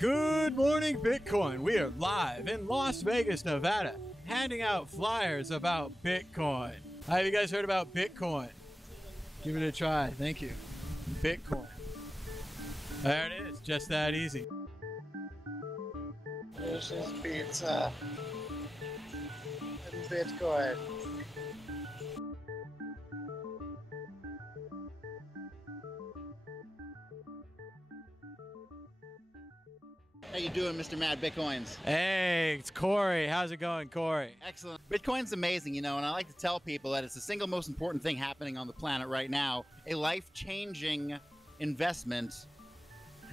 Good morning, Bitcoin. We are live in Las Vegas, Nevada, handing out flyers about Bitcoin. Have you guys heard about Bitcoin? Give it a try. Thank you. Bitcoin. There it is. Just that easy. Delicious pizza and Bitcoin. How you doing, Mr. Mad Bitcoins? Hey, it's Corey. How's it going, Corey? Excellent. Bitcoin's amazing, you know, and I like to tell people that it's the single most important thing happening on the planet right now, a life-changing investment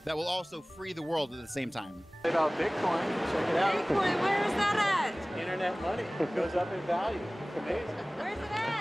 that will also free the world at the same time. About Bitcoin, check it out. Bitcoin, where is that at? Internet money. It goes up in value. It's amazing. Where's it at?